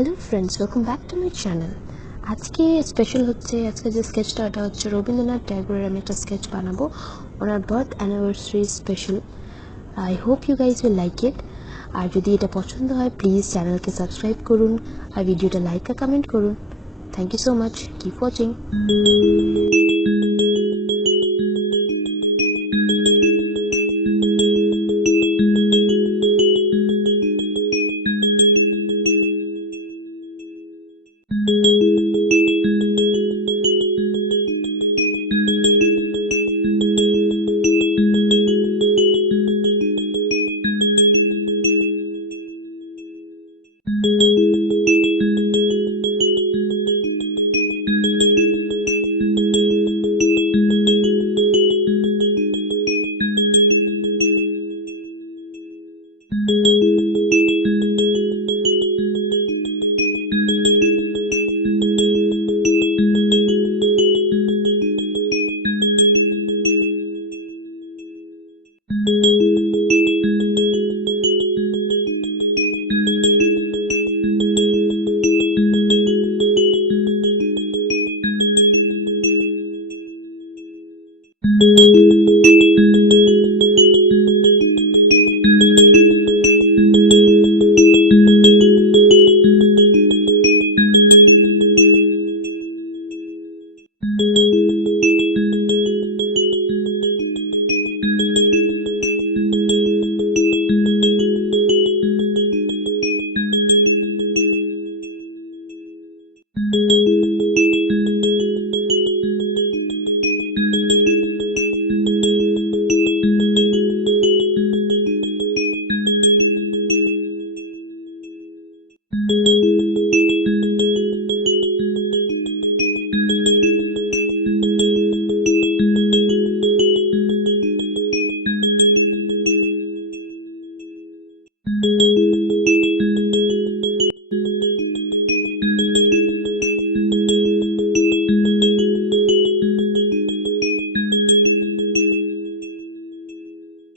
Hello friends, welcome back to my channel. আজকে special হচ্ছে, আজকে যে স্কেচটা এটা হচ্ছে রবীন্দ্রনাথ ট্যাগোরের। আমি একটা স্কেচ বানাবো ওনার birth anniversary special. I hope you guys will like it. আর যদি এটা পছন্দ হয় প্লিজ চ্যানেলকে সাবস্ক্রাইব করুন আর ভিডিওটা লাইক আর কমেন্ট করুন। Thank you so much, keep watching.